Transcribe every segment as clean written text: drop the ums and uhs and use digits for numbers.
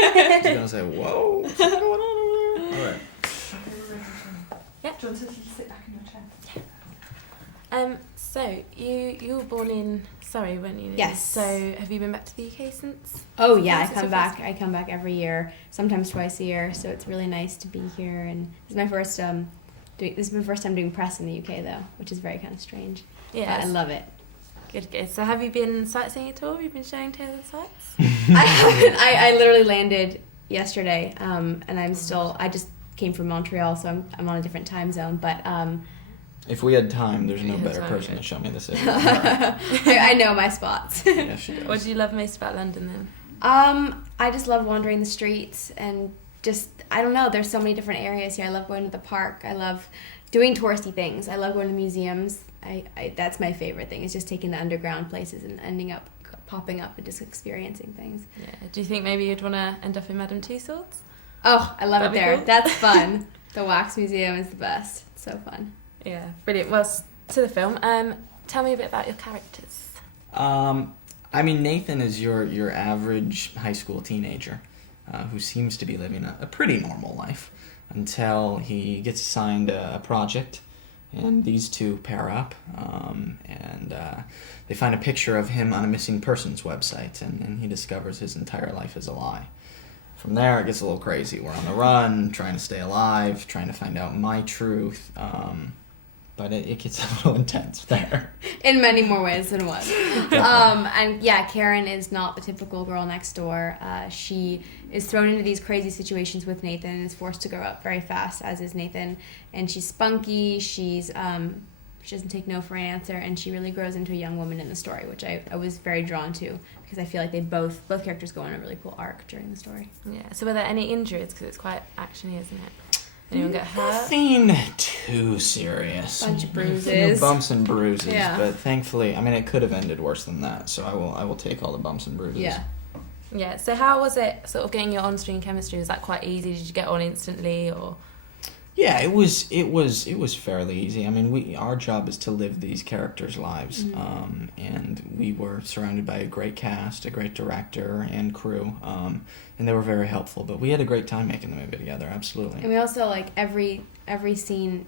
She's gonna say, "Whoa, what's going on over there?" All right. Yeah. Do you want to sit back in your chair? So you were born in Surrey, weren't you? Yes. So have you been back to the UK since? Oh yeah, Since your first- I come back every year, sometimes twice a year. So it's really nice to be here. And this is my first this is my first time doing press in the UK though, which is very kind of strange. Yeah. But I love it. Good. So have you been sightseeing at all? Have you been showing Taylor the sights? I haven't. I literally landed yesterday, and I just came from Montreal, so I'm on a different time zone. But If we had time, there's no Yeah, better time, person yeah. to show me the city. I know my spots. Yeah, she does. What do you love most about London then? I just love wandering the streets and just, I don't know, there's so many different areas here. I love going to the park. I love doing touristy things. I love going to museums. That's my favorite thing, is just taking the underground places and ending up popping up and just experiencing things. Yeah. Do you think maybe you'd want to end up in Madame Tussauds? Oh, I love That'd it be there. cool. That's fun. The Wax Museum is the best. It's so fun. Yeah, brilliant. Well, to the film. Tell me a bit about your characters. I mean, Nathan is your average high school teenager who seems to be living a pretty normal life until he gets assigned a project, and these two pair up, and they find a picture of him on a missing persons website, and he discovers his entire life is a lie. From there, it gets a little crazy. We're on the run, trying to stay alive, trying to find out my truth. But it gets a little intense there. In many more ways than one. And yeah, Karen is not the typical girl next door. She is thrown into these crazy situations with Nathan and is forced to grow up very fast, as is Nathan. And she's spunky, she doesn't take no for an answer, and she really grows into a young woman in the story, which I was very drawn to, because I feel like they both characters go on a really cool arc during the story. Yeah. So were there any injuries? Because it's quite actiony, isn't it? Anyone get hurt? Nothing too serious. Bunch of A few bruises. bumps and bruises, Yeah. but thankfully, I mean, it could have ended worse than that. So I will take all the bumps and bruises. Yeah. Yeah. So how was it sort of getting your on-screen chemistry? Was that quite easy? Did you get on instantly, or? Yeah, it was fairly easy. I mean, our job is to live these characters' lives, and we were surrounded by a great cast, a great director and crew, and they were very helpful. But we had a great time making the movie together. Absolutely. And we also, like, every scene,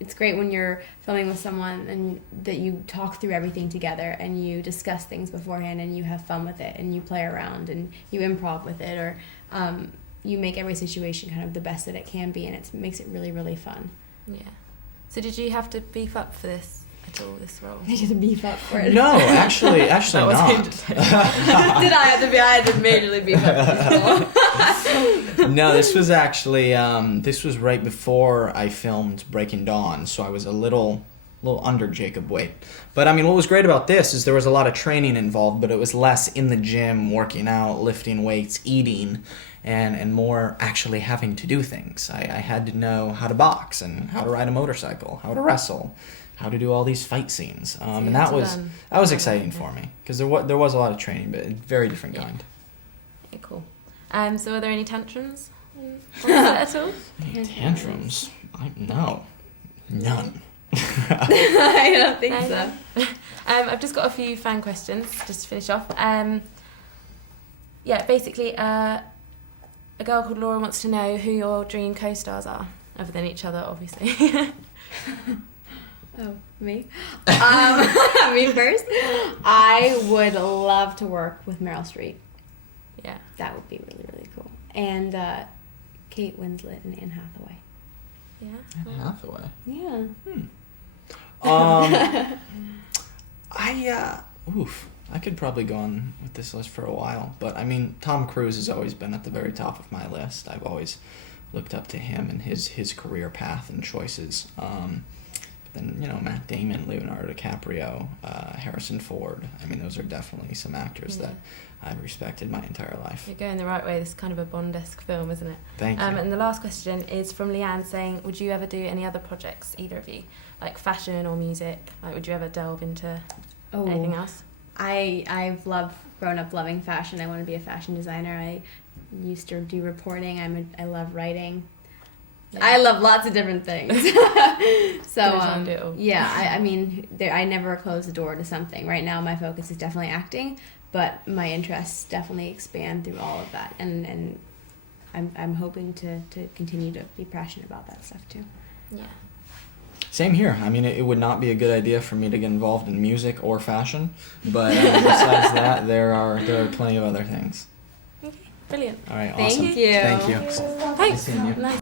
it's great when you're filming with someone and that you talk through everything together and you discuss things beforehand and you have fun with it and you play around and you improv with it, or you make every situation kind of the best that it can be, and it makes it really, really fun. Yeah. So did you have to beef up for this at all, this role? You had to beef up for it. No, actually That was not. interesting. Did I have to be? I had to majorly beef up for this role. No, this was actually this was right before I filmed Breaking Dawn, so I was a little under Jacob weight. But I mean, what was great about this is there was a lot of training involved, but it was less in the gym, working out, lifting weights, eating, and more actually having to do things. I had to know how to box and how to ride a motorcycle, how to wrestle, how to do all these fight scenes, and that was exciting for me, because there was a lot of training, but a very different kind. Yeah, cool. So were there any tantrums on set at all? Tantrums? No, none. I don't think No, so. no. I've just got a few fan questions just to finish off. Yeah, basically, a girl called Laura wants to know who your dream co-stars are, other than each other, obviously. Oh, me? Me first? I would love to work with Meryl Streep. Yeah. That would be really, really cool. And Kate Winslet and Anne Hathaway. Yeah. Anne Hathaway. Yeah. I could probably go on with this list for a while, but I mean, Tom Cruise has always been at the very top of my list. I've always looked up to him and his career path and choices. But then, Matt Damon, Leonardo DiCaprio, Harrison Ford. I mean, those are definitely some actors that I've respected my entire life. You're going the right way. This is kind of a Bond-esque film, isn't it? Thank you. And the last question is from Leanne saying, would you ever do any other projects, either of you? Like fashion or music? Like, would you ever delve into anything else? I've grown up loving fashion. I want to be a fashion designer. I used to do reporting. I love writing. Yeah. I love lots of different things. So do it all. yeah, I mean, I never close the door to something. Right now, my focus is definitely acting, but my interests definitely expand through all of that, and I'm hoping to continue to be passionate about that stuff too. Yeah. Same here. I mean, it would not be a good idea for me to get involved in music or fashion, but besides that, there are plenty of other things. Okay, brilliant. All right, Thank awesome. you. Thank you. Thanks. Nice seeing you. Nice.